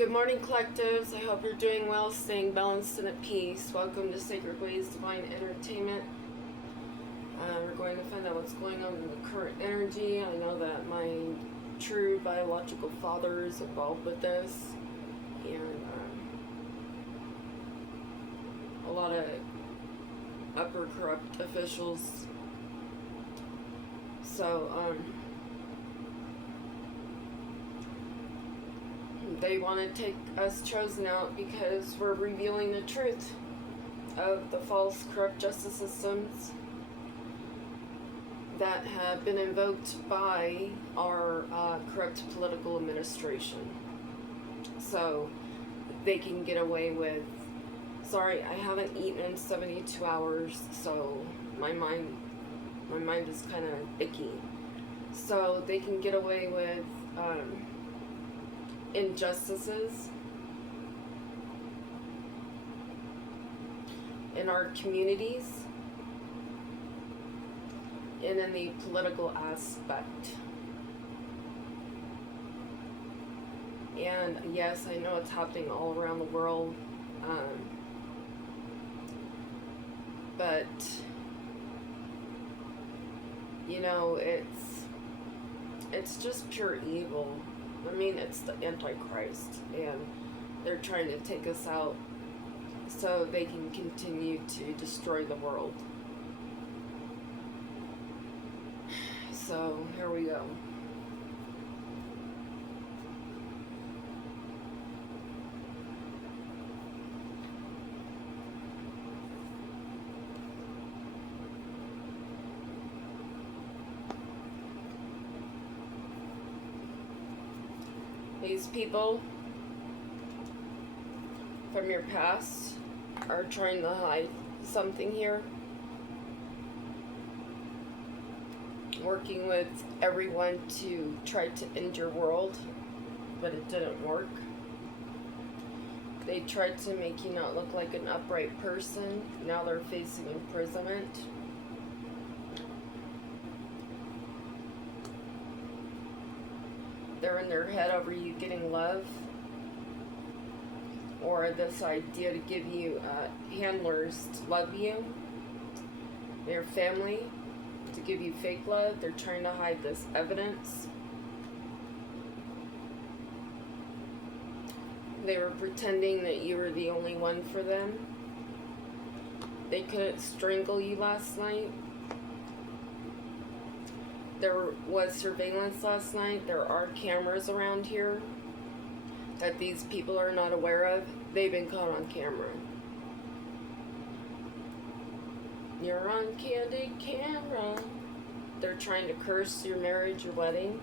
Good morning, collectives. I hope you're doing well, staying balanced and at peace. Welcome to Sacred Ways Divine Entertainment. We're going to find out what's going on in the current energy. I know that my true biological father is involved with this, and a lot of upper corrupt officials. So, they want to take us chosen out because we're revealing the truth of the false, corrupt justice systems that have been invoked by our corrupt political administration. So they can get away with, sorry, I haven't eaten in 72 hours, so my mind is kind of icky. So they can get away with injustices in our communities and in the political aspect. And yes, I know it's happening all around the world, but you know, it's just pure evil. I mean, it's the Antichrist, and they're trying to take us out so they can continue to destroy the world. So, here we go. These people from your past are trying to hide something here. Working with everyone to try to end your world, but it didn't work. They tried to make you not look like an upright person. Now they're facing imprisonment. They're in their head over you getting love, or this idea to give you handlers to love you, their family to give you fake love. They're trying to hide this evidence. They were pretending that you were the only one for them. They couldn't strangle you last night. There was surveillance last night. There are cameras around here that these people are not aware of. They've been caught on camera. You're on candid camera. They're trying to curse your marriage, your wedding.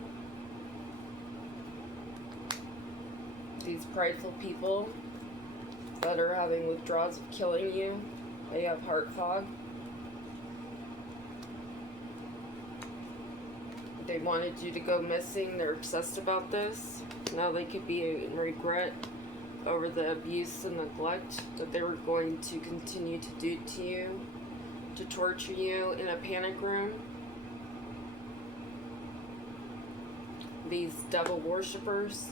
These prideful people that are having withdrawals of killing you. They have heart fog. They wanted you to go missing. They're obsessed about this. Now they could be in regret over the abuse and neglect that they were going to continue to do to you, to torture you in a panic room. These devil worshippers,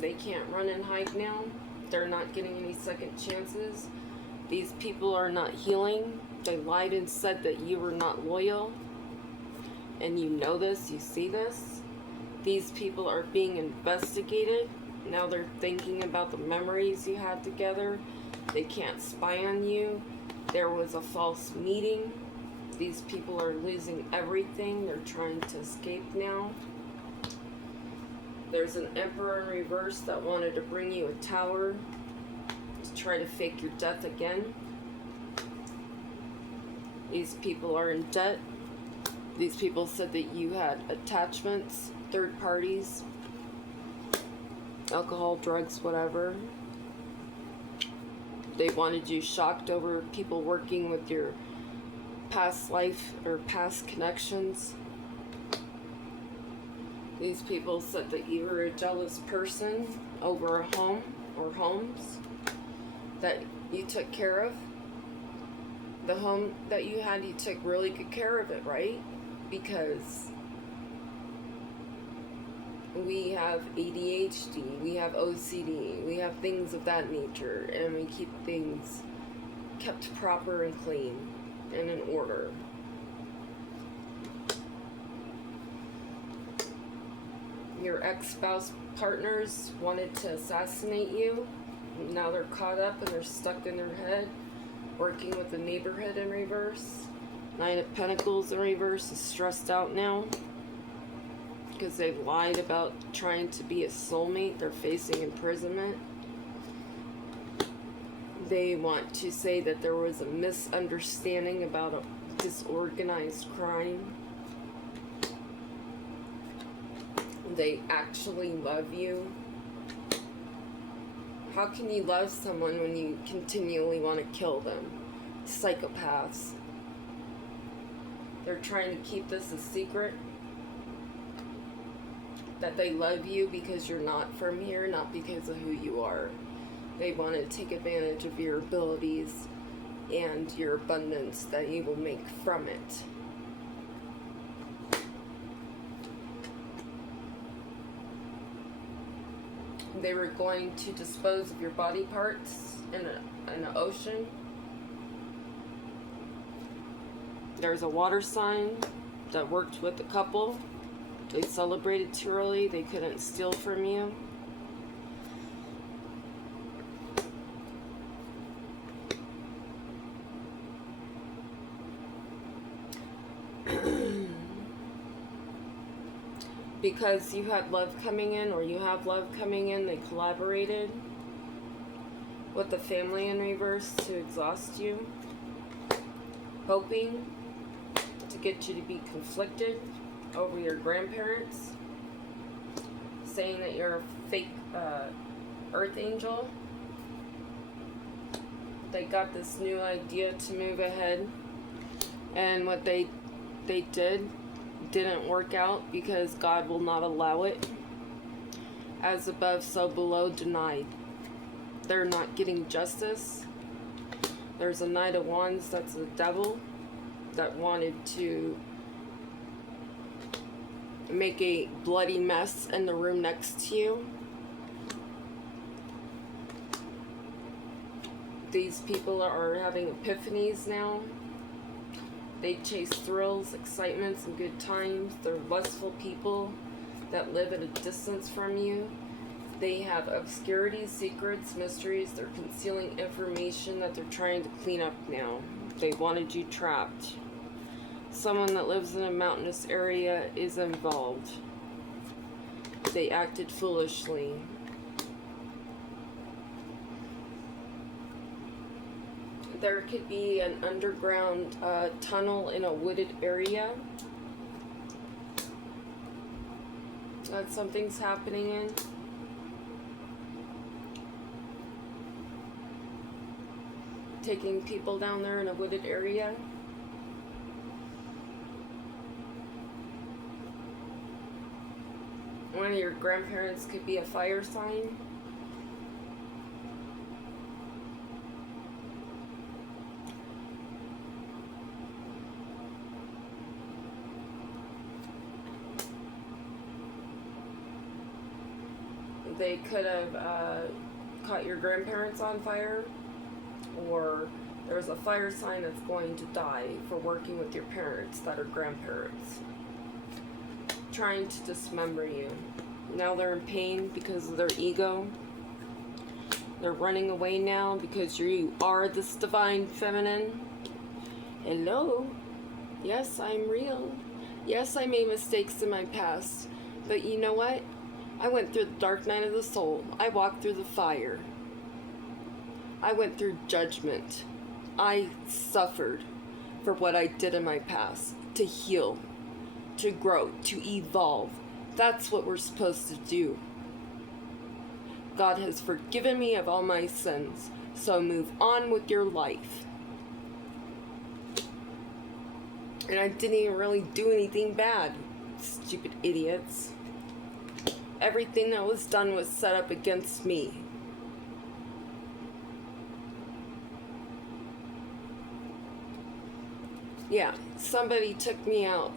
they can't run and hide now. They're not getting any second chances. These people are not healing. They lied and said that you were not loyal. And you know this, you see this. These people are being investigated. Now they're thinking about the memories you had together. They can't spy on you. There was a false meeting. These people are losing everything. They're trying to escape now. There's an emperor in reverse that wanted to bring you a tower to try to fake your death again. These people are in debt. These people said that you had attachments, third parties, alcohol, drugs, whatever. They wanted you shocked over people working with your past life or past connections. These people said that you were a jealous person over a home or homes that you took care of. The home that you had, you took really good care of it, right? Because We have ADHD, we have OCD, we have things of that nature, and we keep things kept proper and clean and in order. Your ex-spouse partners wanted to assassinate you. Now they're caught up and they're stuck in their head, working with the neighborhood in reverse. Nine of Pentacles in reverse is stressed out now because they've lied about trying to be a soulmate. They're facing imprisonment. They want to say that there was a misunderstanding about a disorganized crime. They actually love you. How can you love someone when you continually want to kill them? Psychopaths. They're trying to keep this a secret. That they love you because you're not from here, not because of who you are. They want to take advantage of your abilities and your abundance that you will make from it. They were going to dispose of your body parts in an ocean. There's a water sign that worked with the couple. They celebrated too early. They couldn't steal from you. Because you had love coming in, or you have love coming in, they collaborated with the family in reverse to exhaust you, hoping to get you to be conflicted over your grandparents, saying that you're a fake earth angel. They got this new idea to move ahead, and what they didn't work out because God will not allow it. As above, so below, denied. They're not getting justice. There's a Knight of Wands, that's the devil, that wanted to make a bloody mess in the room next to you. These people are having epiphanies now. They chase thrills, excitements, and good times. They're lustful people that live at a distance from you. They have obscurities, secrets, mysteries. They're concealing information that they're trying to clean up now. They wanted you trapped. Someone that lives in a mountainous area is involved. They acted foolishly. There could be an underground tunnel in a wooded area that something's happening in. Taking people down there in a wooded area. One of your grandparents could be a fire sign. They could have caught your grandparents on fire, or there's a fire sign that's going to die for working with your parents that are grandparents, trying to dismember you. Now they're in pain because of their ego. They're running away now because you are this divine feminine. Hello. Yes, I'm real. Yes, I made mistakes in my past. But you know what? I went through the dark night of the soul. I walked through the fire. I went through judgment. I suffered for what I did in my past. To heal. To grow. To evolve. That's what we're supposed to do. God has forgiven me of all my sins. So move on with your life. And I didn't even really do anything bad. Stupid idiots. Everything that was done was set up against me. Yeah, somebody took me out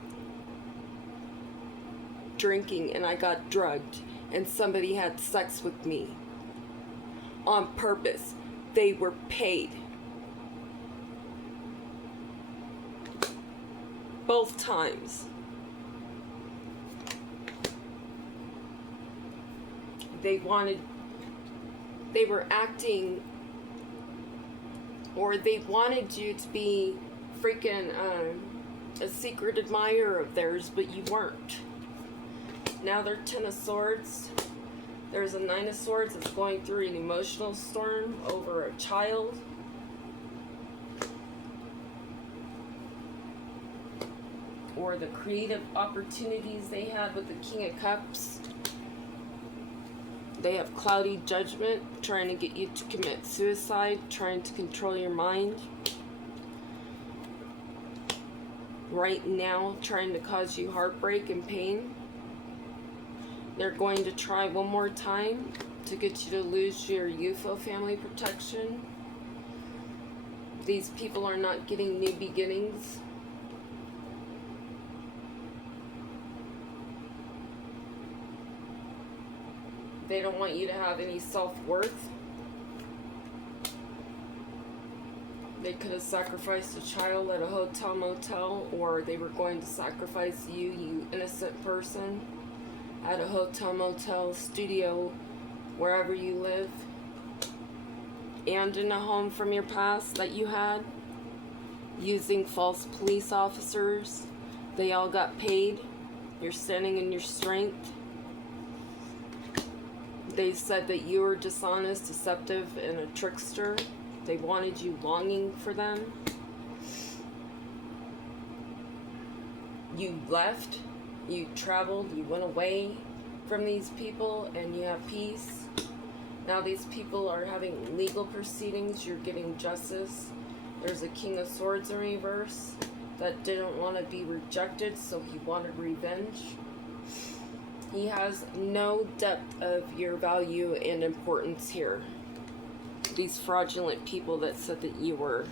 drinking and I got drugged and somebody had sex with me on purpose. They were paid. Both times. They were acting, or they wanted you to be freaking a secret admirer of theirs, but you weren't. Now they're 10 of Swords. There's a 9 of Swords that's going through an emotional storm over a child. Or the creative opportunities they had with the King of Cups. They have cloudy judgment, trying to get you to commit suicide, trying to control your mind. Right now, trying to cause you heartbreak and pain. They're going to try one more time to get you to lose your UFO family protection. These people are not getting new beginnings. They don't want you to have any self-worth. They could have sacrificed a child at a hotel motel, or they were going to sacrifice you, you innocent person, at a hotel motel, studio, wherever you live, and in a home from your past that you had, using false police officers. They all got paid. You're standing in your strength. They said that you were dishonest, deceptive, and a trickster. They wanted you longing for them. You left, you traveled, you went away from these people, and you have peace. Now these people are having legal proceedings. You're getting justice. There's a King of Swords in reverse that didn't want to be rejected, so he wanted revenge. He has no depth of your value and importance here. These fraudulent people that said that you were.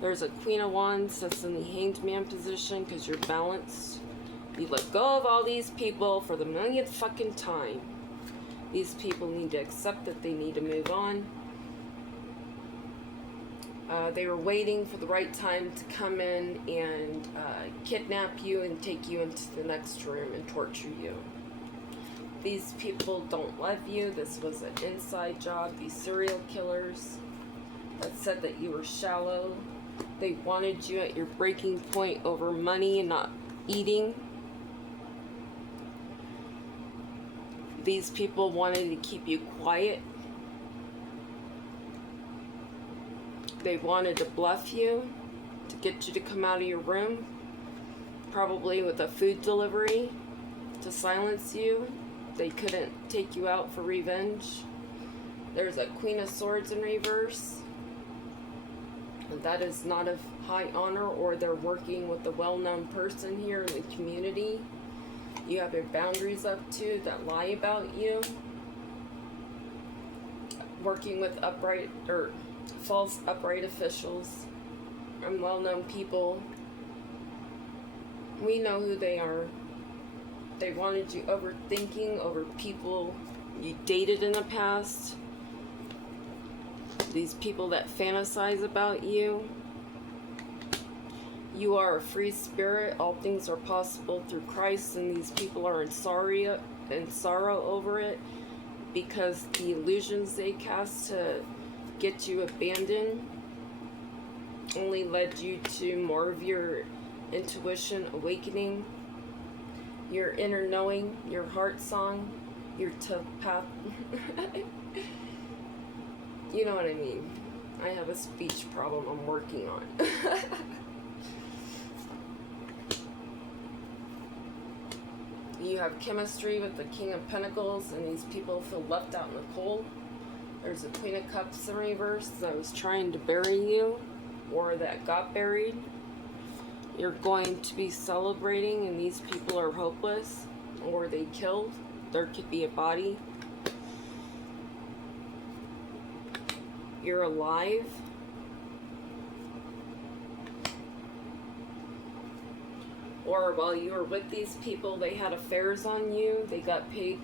There's a Queen of Wands that's in the Hanged Man position because you're balanced. You let go of all these people for the millionth fucking time. These people need to accept that they need to move on. They were waiting for the right time to come in and kidnap you and take you into the next room and torture you. These people don't love you. This was an inside job. These serial killers that said that you were shallow. They wanted you at your breaking point over money and not eating. These people wanted to keep you quiet. They wanted to bluff you, to get you to come out of your room, probably with a food delivery, to silence you. They couldn't take you out for revenge. There's a Queen of Swords in reverse. And that is not of high honor, or they're working with a well-known person here in the community. You have your boundaries up to that lie about you. Working with false upright officials and well-known people. We know who they are. They wanted you overthinking over people you dated in the past. These people that fantasize about you. You are a free spirit. All things are possible through Christ, and these people are in sorrow over it, because the illusions they cast to get you abandoned only led you to more of your intuition awakening, your inner knowing, your heart song, your path. You know what I mean. I have a speech problem I'm working on. You have chemistry with the King of Pentacles, and these people feel left out in the cold. There's a Queen of Cups in reverse that was trying to bury you, or that got buried. You're going to be celebrating, and these people are hopeless, or they killed. There could be a body. You're alive. or while you were with these people, they had affairs on you. They got paid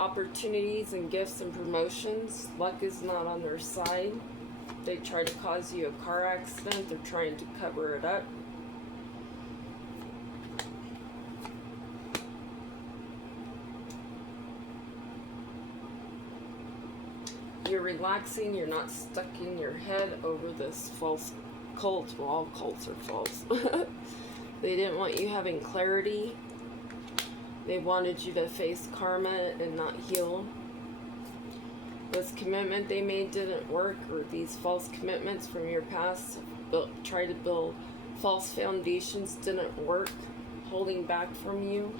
opportunities and gifts and promotions. Luck is not on their side. They try to cause you a car accident. They're trying to cover it up. You're relaxing. You're not stuck in your head over this false cult. Well, all cults are false. They didn't want you having clarity. They wanted you to face karma and not heal. This commitment they made didn't work, or these false commitments from your past, try to build false foundations, didn't work, holding back from you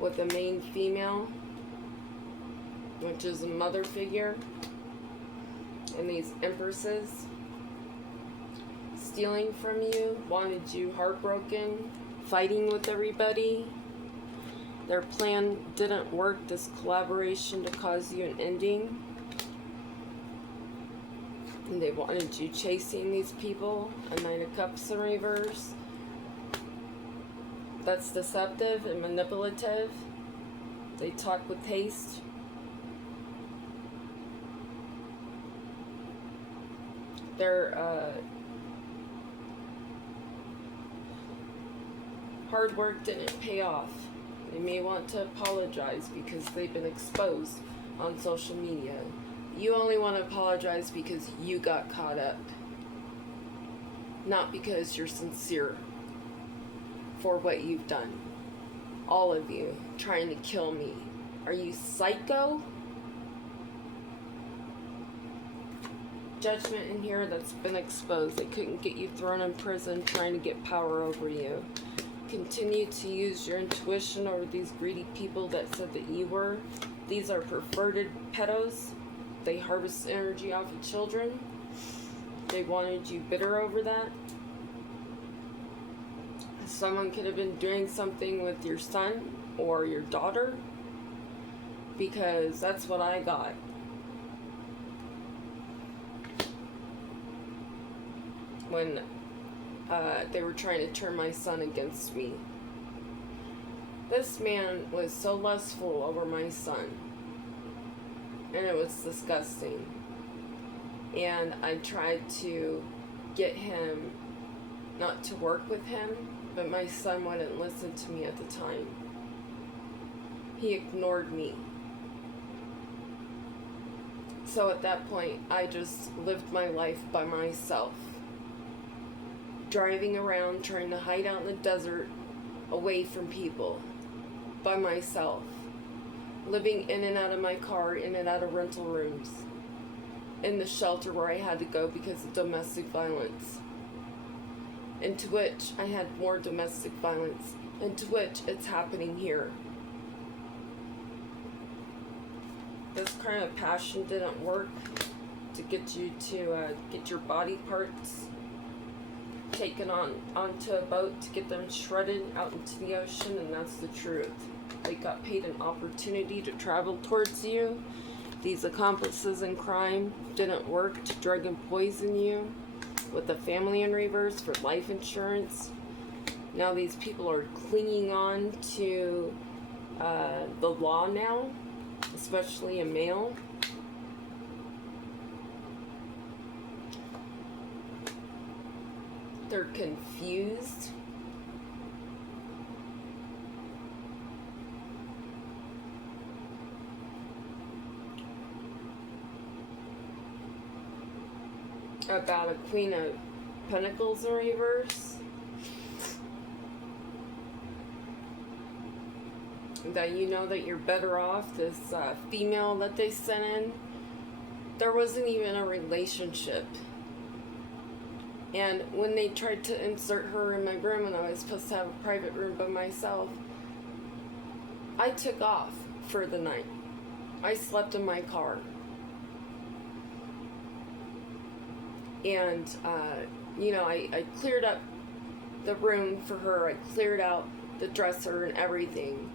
with a main female, which is a mother figure, and these empresses stealing from you, wanted you heartbroken, fighting with everybody. Their plan didn't work, this collaboration to cause you an ending. And they wanted you chasing these people. A Nine of Cups in reverse. That's deceptive and manipulative. They talk with haste. Their hard work didn't pay off. They may want to apologize because they've been exposed on social media. You only want to apologize because you got caught up. Not because you're sincere for what you've done. All of you trying to kill me. Are you psycho? Judgment in here that's been exposed. They couldn't get you thrown in prison trying to get power over you. Continue to use your intuition over these greedy people that said that you were. These are perverted pedos. They harvest energy off of children. They wanted you bitter over that. Someone could have been doing something with your son or your daughter, because that's what I got. When they were trying to turn my son against me. This man was so lustful over my son, and it was disgusting. And I tried to get him not to work with him, but my son wouldn't listen to me at the time. He ignored me. So at that point, I just lived my life by myself. Driving around, trying to hide out in the desert, away from people, by myself. Living in and out of my car, in and out of rental rooms. In the shelter where I had to go because of domestic violence. Into which I had more domestic violence. Into which it's happening here. This kind of passion didn't work to get you to get your body parts taken onto a boat to get them shredded out into the ocean, and that's the truth. They got paid an opportunity to travel towards you. These accomplices in crime didn't work to drug and poison you with a family in reverse for life insurance. Now these people are clinging on to the law now, especially a male. They're confused. About a Queen of Pentacles in reverse. That you know that you're better off. This female that they sent in, there wasn't even a relationship. And when they tried to insert her in my room and I was supposed to have a private room by myself, I took off for the night. I slept in my car. And, I cleared up the room for her. I cleared out the dresser and everything.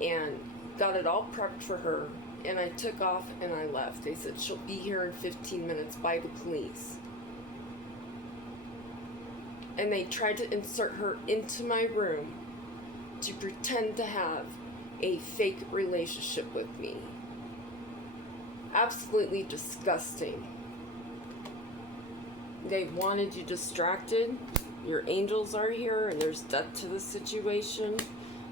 And got it all prepped for her. And I took off and I left. They said she'll be here in 15 minutes by the police. and they tried to insert her into my room to pretend to have a fake relationship with me. Absolutely disgusting. They wanted you distracted. Your angels are here, and there's death to the situation.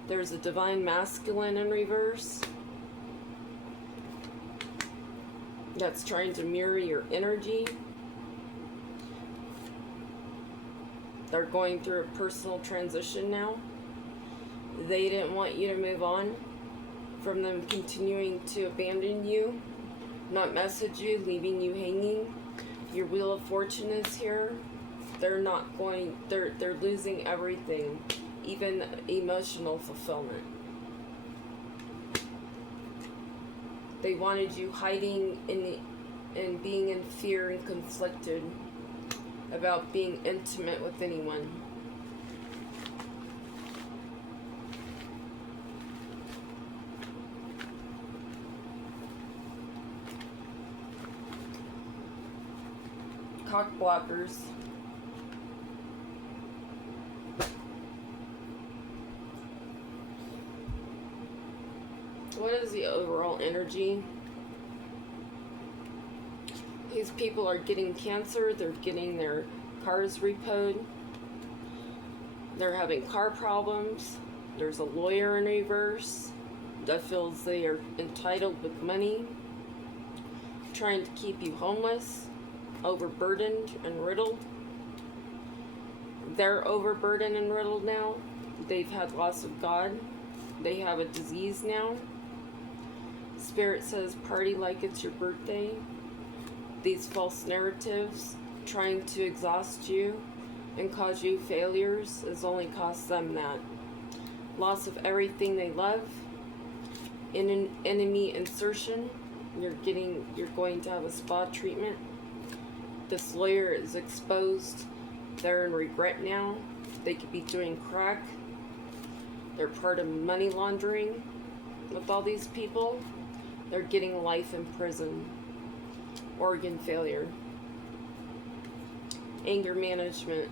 There's a divine masculine in reverse that's trying to mirror your energy. They're going through a personal transition now. They didn't want you to move on from them continuing to abandon you, not message you, leaving you hanging. Your Wheel of Fortune is here. They're losing everything, even emotional fulfillment. They wanted you hiding and being in fear and conflicted about being intimate with anyone. Cock blockers. What is the overall energy? These people are getting cancer. They're getting their cars repoed. They're having car problems. There's a lawyer in reverse that feels they are entitled with money, trying to keep you homeless, overburdened and riddled. They're overburdened and riddled now. They've had loss of God. They have a disease now. Spirit says party like it's your birthday. These false narratives trying to exhaust you and cause you failures has only cost them that. Loss of everything they love. In an enemy insertion. You're going to have a spa treatment. This lawyer is exposed. They're in regret now. They could be doing crack. They're part of money laundering with all these people. They're getting life in prison. Organ failure. Anger management.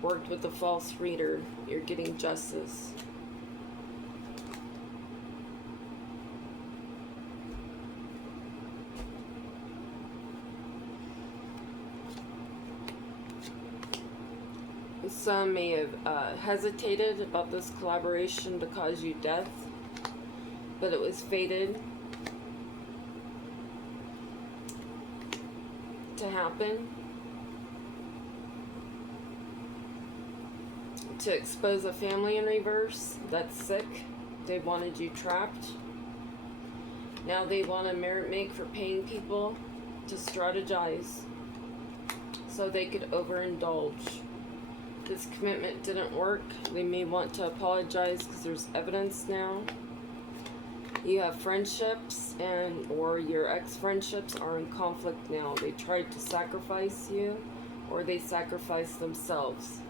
Worked with a false reader. You're getting justice. Some may have hesitated about this collaboration to cause you death, but it was fated to happen, to expose a family in reverse that's sick. They wanted you trapped. Now they want to merit make for paying people to strategize so they could overindulge. This commitment didn't work. They may want to apologize because there's evidence now. You have friendships or your ex-friendships are in conflict now. They tried to sacrifice you or they sacrificed themselves.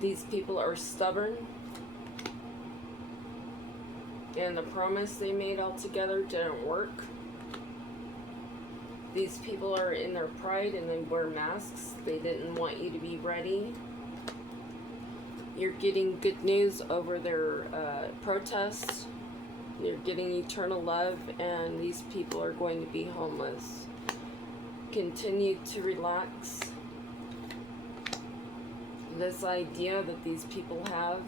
These people are stubborn and the promise they made altogether didn't work. These people are in their pride and they wear masks. They didn't want you to be ready. You're getting good news over their protests. You're getting eternal love, and these people are going to be homeless. Continue to relax. This idea that these people have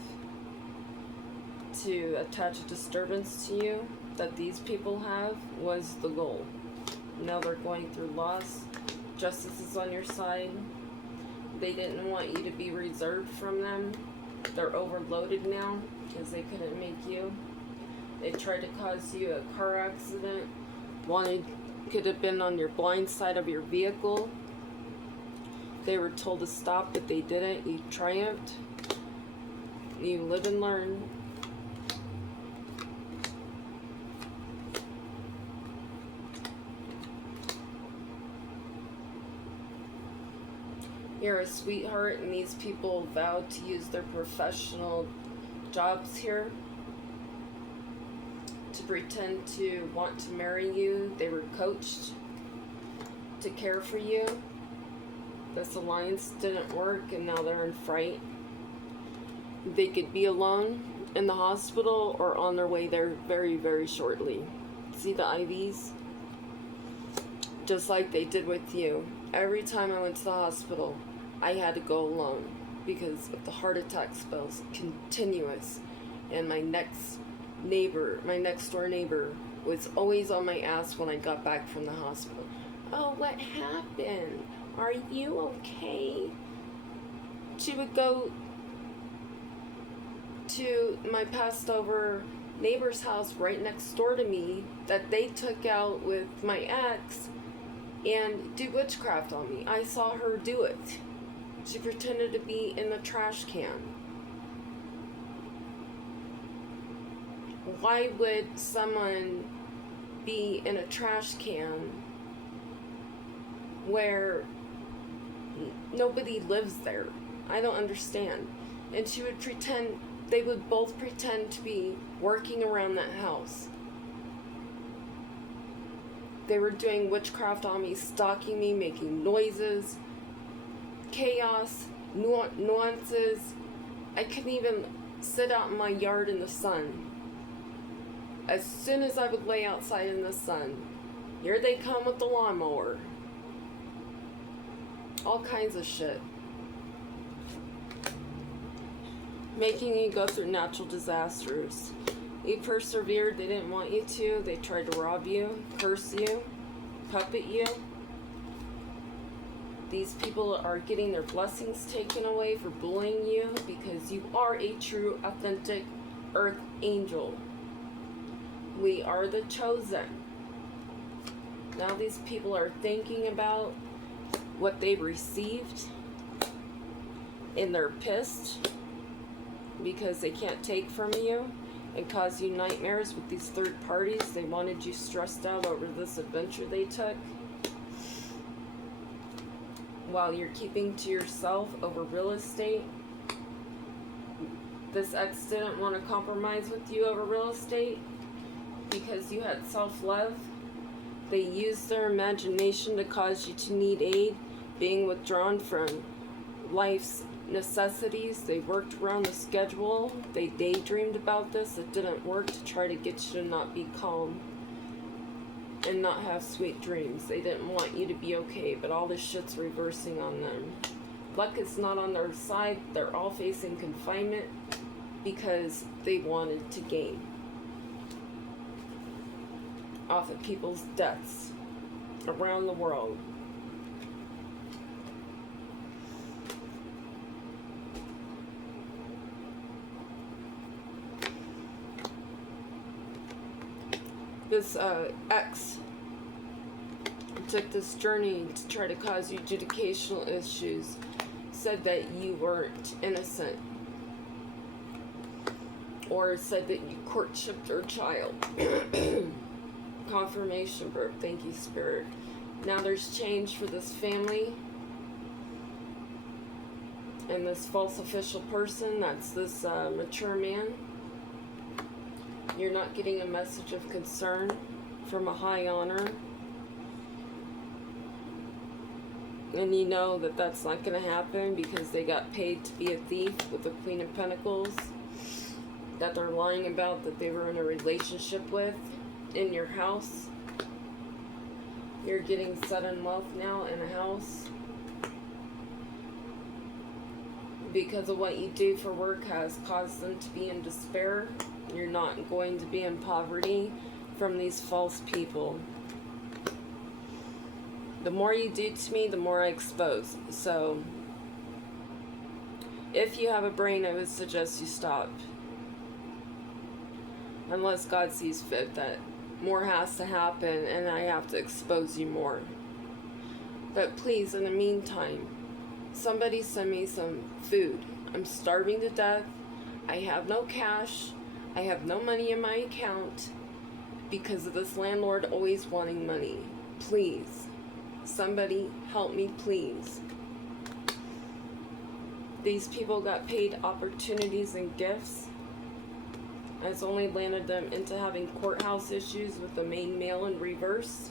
to attach a disturbance to you, that these people have, was the goal. Now they're going through loss. Justice is on your side. They didn't want you to be reserved from them. They're overloaded now because they couldn't make you. They tried to cause you a car accident. Could have been on your blind side of your vehicle. They were told to stop, but they didn't. You triumphed. You live and learn. You're a sweetheart, and these people vowed to use their professional jobs here to pretend to want to marry you. They were coached to care for you. This alliance didn't work and now they're in fright. They could be alone in the hospital or on their way there very, very shortly. See the IVs? Just like they did with you. Every time I went to the hospital, I had to go alone because of the heart attack spells, continuous. And my next door neighbor was always on my ass when I got back from the hospital. Oh, what happened? Are you okay? She would go to my passed over neighbor's house right next door to me that they took out with my ex and do witchcraft on me. I saw her do it. She pretended to be in the trash can. Why would someone be in a trash can where nobody lives there? I don't understand. And she would pretend, they would both pretend to be working around that house. They were doing witchcraft on me, stalking me, making noises, chaos, nuances. I couldn't even sit out in my yard in the sun. As soon as I would lay outside in the sun, here they come with the lawnmower. All kinds of shit. Making you go through natural disasters. You persevered, they didn't want you to. They tried to rob you, curse you, puppet you. These people are getting their blessings taken away for bullying you because you are a true, authentic earth angel. We are the chosen. Now these people are thinking about what they've received and they're pissed because they can't take from you and cause you nightmares with these third parties. They wanted you stressed out over this adventure they took while you're keeping to yourself over real estate. This ex didn't want to compromise with you over real estate because you had self-love. They used their imagination to cause you to need aid, being withdrawn from life's necessities. They worked around the schedule. They daydreamed about this. It didn't work to try to get you to not be calm and not have sweet dreams. They didn't want you to be okay, but all this shit's reversing on them. Luck is not on their side. They're all facing confinement because they wanted to gain off of people's deaths around the world. This ex took this journey to try to cause you adjudicational issues, said that you weren't innocent, or said that you courtshiped her child. Confirmation, bro. Thank you, Spirit. Now there's change for this family and this false official person. That's this mature man. You're not getting a message of concern from a high honor. And you know that that's not going to happen because they got paid to be a thief with the Queen of Pentacles that they're lying about that they were in a relationship with in your house. You're getting sudden wealth now in a house because of what you do for work has caused them to be in despair. You're not going to be in poverty from these false people. The more you do to me, the more I expose. So if you have a brain, I would suggest you stop. Unless God sees fit that more has to happen and I have to expose you more. But please, in the meantime, somebody send me some food. I'm starving to death. I have no cash. I have no money in my account because of this landlord always wanting money. Please, somebody help me, please. These people got paid opportunities and gifts. It's only landed them into having courthouse issues with the main male in reverse.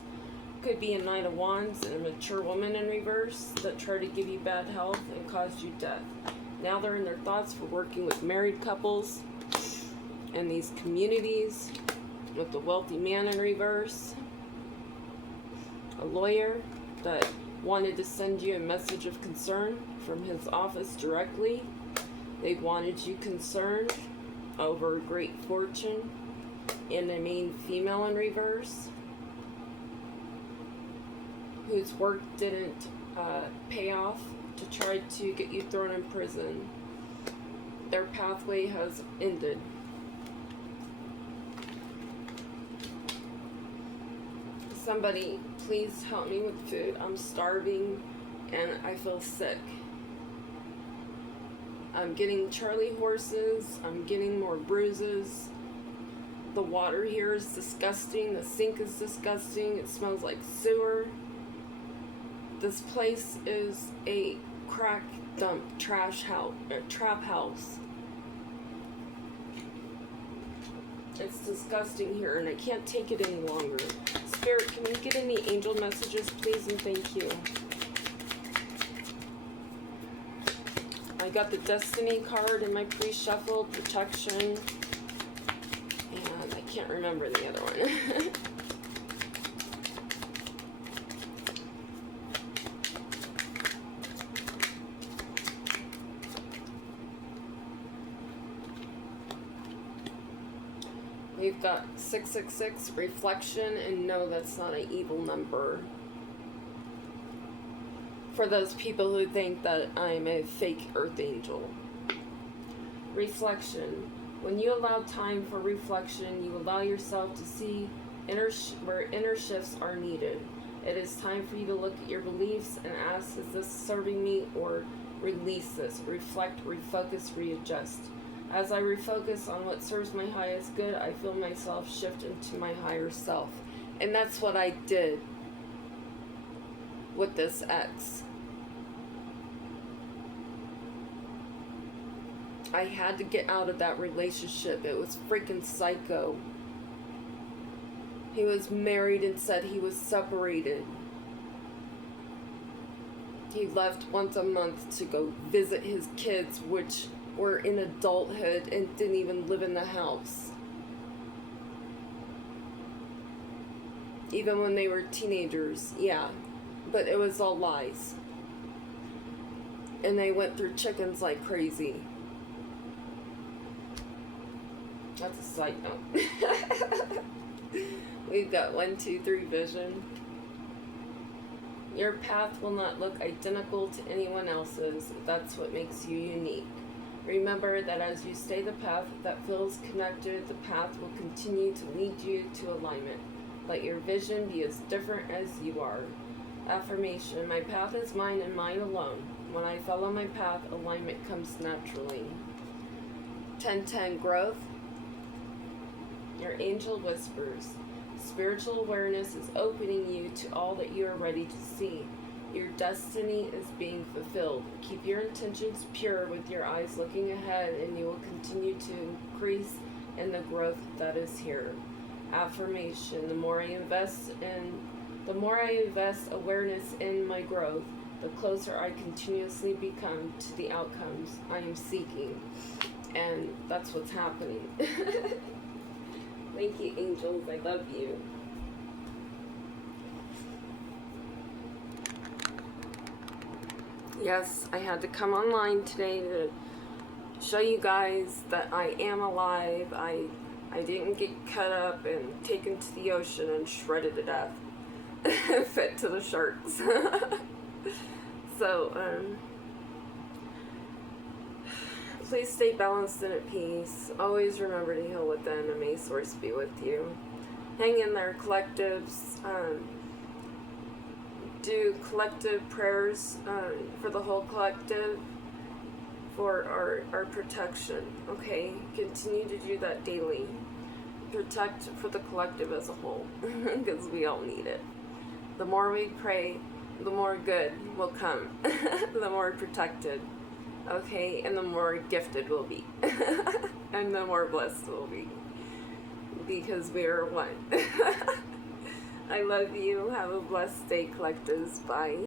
Could be a Knight of Wands and a mature woman in reverse that tried to give you bad health and caused you death. Now they're in their thoughts for working with married couples and these communities, with the wealthy man in reverse. A lawyer that wanted to send you a message of concern from his office directly. They wanted you concerned over great fortune. And a mean female in reverse whose work didn't pay off to try to get you thrown in prison. Their pathway has ended. Somebody, please help me with food. I'm starving and I feel sick. I'm getting Charlie horses. I'm getting more bruises. The water here is disgusting. The sink is disgusting. It smells like sewer. This place is a crack dump, trash house, trap house. It's disgusting here, and I can't take it any longer. Spirit, can we get any angel messages, please, and thank you. I got the Destiny card in my pre-shuffle, protection, and I can't remember the other one. We've got 666, reflection, and no, that's not an evil number. For those people who think that I'm a fake earth angel. Reflection. When you allow time for reflection, you allow yourself to see where inner shifts are needed. It is time for you to look at your beliefs and ask, is this serving me, or release this? Reflect, refocus, readjust. As I refocus on what serves my highest good, I feel myself shift into my higher self. And that's what I did with this ex. I had to get out of that relationship. It was freaking psycho. He was married and said he was separated. He left once a month to go visit his kids, which were in adulthood and didn't even live in the house. Even when they were teenagers, yeah. But it was all lies. And they went through chickens like crazy. That's a side note. We've got 1, 2, 3 vision. Your path will not look identical to anyone else's. That's what makes you unique. Remember that as you stay the path that feels connected, the path will continue to lead you to alignment. Let your vision be as different as you are. Affirmation. My path is mine and mine alone. When I follow my path, alignment comes naturally. 1010 growth. Your angel whispers. Spiritual awareness is opening you to all that you are ready to see. Your destiny is being fulfilled. Keep your intentions pure with your eyes looking ahead, and you will continue to increase in the growth that is here. Affirmation. The more I invest awareness in my growth, the closer I continuously become to the outcomes I am seeking. And that's what's happening. Thank you, angels. I love you. Yes, I had to come online today to show you guys that I am alive. I didn't get cut up and taken to the ocean and shredded to death. Fed to the sharks. So, please stay balanced and at peace. Always remember to heal within, and may Source be with you. Hang in there, collectives. Do collective prayers for the whole collective for our protection. Okay, continue to do that daily. Protect for the collective as a whole, because we all need it. The more we pray, the more good will come. The more protected. Okay, and the more gifted we'll be. And the more blessed we'll be. Because we are one. I love you. Have a blessed day, collectors. Bye.